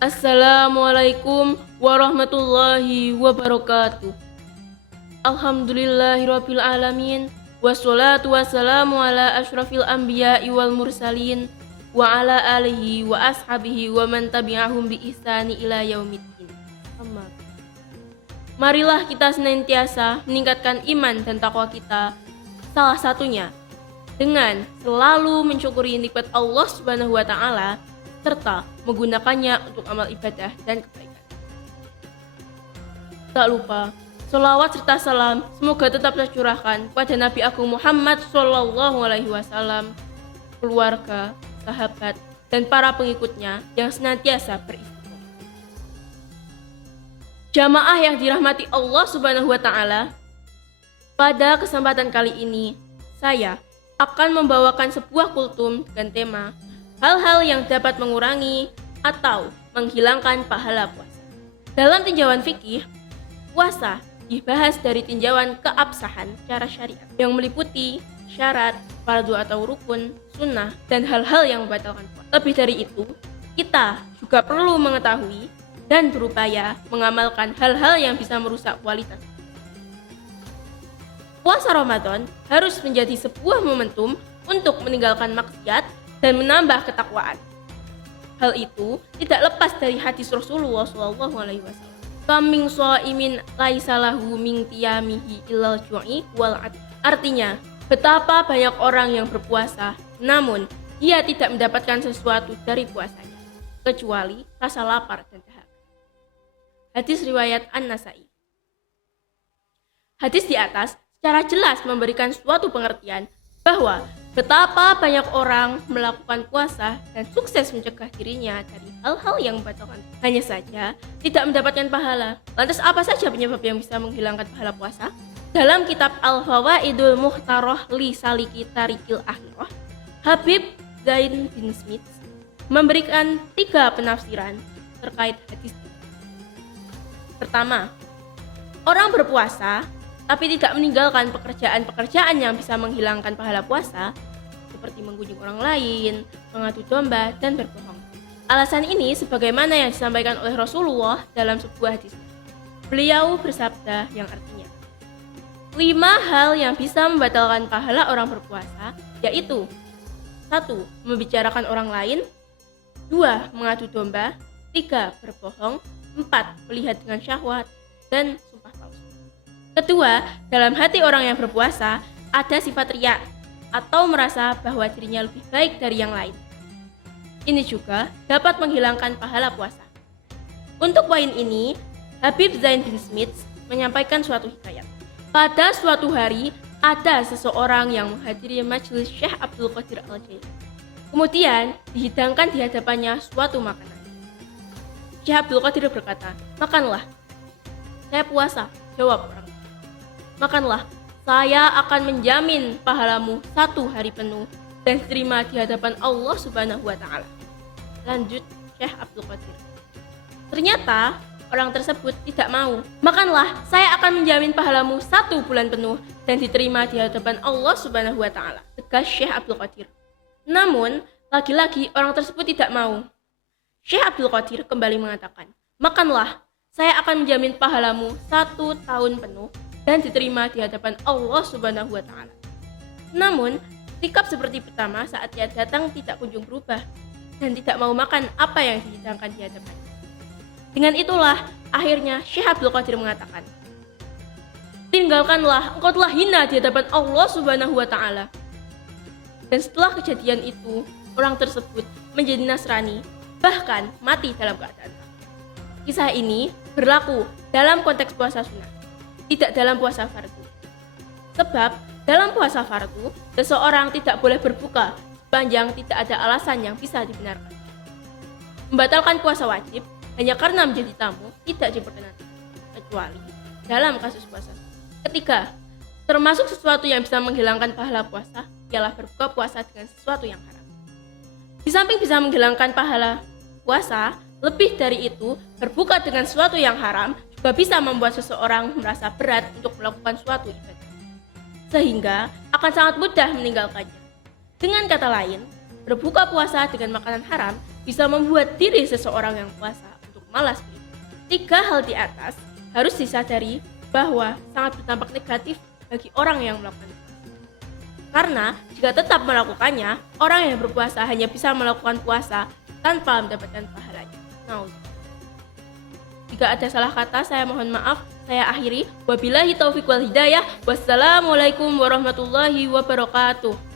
Assalamualaikum warahmatullahi wabarakatuh. Alhamdulillahirabbil alamin. Wassalatu wassalamu ala asyrafil anbiya'i wal mursalin wa ala alihi wa ashabihi wa man tabi'ahum bi ihsani ila yaumiddin. Amma. Marilah kita senantiasa meningkatkan iman dan takwa kita. Salah satunya dengan selalu mensyukuri nikmat Allah Subhanahu wa taala serta menggunakannya untuk amal ibadah dan kebaikan. Tak lupa, sholawat serta salam semoga tetap tercurahkan pada Nabi Agung Muhammad SAW, keluarga, sahabat, dan para pengikutnya yang senantiasa beristiqomah. Jamaah yang dirahmati Allah Subhanahu wa taala, pada kesempatan kali ini saya akan membawakan sebuah kultum dengan tema hal-hal yang dapat mengurangi atau menghilangkan pahala puasa. Dalam tinjauan fikih, puasa dibahas dari tinjauan keabsahan cara syariat yang meliputi syarat, fardu atau rukun, sunnah, dan hal-hal yang membatalkan puasa. Lebih dari itu, kita juga perlu mengetahui dan berupaya mengamalkan hal-hal yang bisa merusak kualitas. Puasa Ramadan harus menjadi sebuah momentum untuk meninggalkan maksiat dan menambah ketakwaan. Hal itu tidak lepas dari hadis Rasulullah SAW. Kaming shaimin laisa lahu min qiyamihi illal ju'i wal at. Artinya, betapa banyak orang yang berpuasa, namun dia tidak mendapatkan sesuatu dari puasanya, kecuali rasa lapar dan dahaga. Hadis riwayat An-Nasai. Hadis di atas secara jelas memberikan suatu pengertian bahwa betapa banyak orang melakukan puasa dan sukses mencegah dirinya dari hal-hal yang membatalkan. Hanya saja tidak mendapatkan pahala. Lantas apa saja penyebab yang bisa menghilangkan pahala puasa? Dalam kitab Al-Fawaidul Muhtaroh li Saliki Tarikil Akhirah, Habib Zain bin Smith memberikan 3 penafsiran terkait hadis ini. Pertama, orang berpuasa tapi tidak meninggalkan pekerjaan-pekerjaan yang bisa menghilangkan pahala puasa, seperti mengunjungi orang lain, mengadu domba, dan berbohong. Alasan ini sebagaimana yang disampaikan oleh Rasulullah dalam sebuah hadis. Beliau bersabda yang artinya, 5 hal yang bisa membatalkan pahala orang berpuasa, yaitu 1. Membicarakan orang lain, 2. Mengadu domba, 3. Berbohong, 4. Melihat dengan syahwat, dan sumpah palsu. Kedua, dalam hati orang yang berpuasa ada sifat riya atau merasa bahwa dirinya lebih baik dari yang lain. Ini juga dapat menghilangkan pahala puasa. Untuk poin ini, Habib Zain bin Smith menyampaikan suatu hikayat. Pada suatu hari, ada seseorang yang menghadiri majelis Syekh Abdul Qadir Al-Jailani. Kemudian dihidangkan di hadapannya suatu makanan. Syekh Abdul Qadir berkata, "Makanlah." "Saya puasa," jawab orang. "Makanlah, saya akan menjamin pahalamu 1 hari penuh dan diterima di hadapan Allah Subhanahu wa taala." Lanjut Syekh Abdul Qadir. Ternyata orang tersebut tidak mau. "Makanlah, saya akan menjamin pahalamu 1 bulan penuh dan diterima di hadapan Allah Subhanahu wa taala," tegas Syekh Abdul Qadir. Namun, lagi-lagi orang tersebut tidak mau. Syekh Abdul Qadir kembali mengatakan, "Makanlah, saya akan menjamin pahalamu 1 tahun penuh dan diterima di hadapan Allah Subhanahu wa taala." Namun, sikap seperti pertama saat dia datang tidak kunjung berubah dan tidak mau makan apa yang dihidangkan di hadapannya. Dengan itulah akhirnya Syekh Abdul Qadir mengatakan, "Tinggalkanlah, engkau telah hina di hadapan Allah Subhanahu wa taala." Dan setelah kejadian itu, orang tersebut menjadi Nasrani, bahkan mati dalam keadaan. Kisah ini berlaku dalam konteks puasa sunnah, tidak dalam puasa fardu. Sebab dalam puasa fardu, seseorang tidak boleh berbuka sepanjang tidak ada alasan yang bisa dibenarkan. Membatalkan puasa wajib hanya karena menjadi tamu tidak diperkenankan, kecuali dalam kasus puasa. Ketiga, termasuk sesuatu yang bisa menghilangkan pahala puasa ialah berbuka puasa dengan sesuatu yang haram. Di samping bisa menghilangkan pahala puasa, lebih dari itu, berbuka dengan sesuatu yang haram juga bisa membuat seseorang merasa berat untuk melakukan suatu ibadah, sehingga akan sangat mudah meninggalkannya. Dengan kata lain, berbuka puasa dengan makanan haram bisa membuat diri seseorang yang puasa untuk malas beribadah. 3 hal di atas harus disadari bahwa sangat berdampak negatif bagi orang yang melakukan puasa. Karena jika tetap melakukannya, orang yang berpuasa hanya bisa melakukan puasa tanpa mendapatkan pahalanya. Jika ada salah kata, saya mohon maaf. Saya akhiri. Wabillahi taufiq wal hidayah. Wassalamualaikum warahmatullahi wabarakatuh.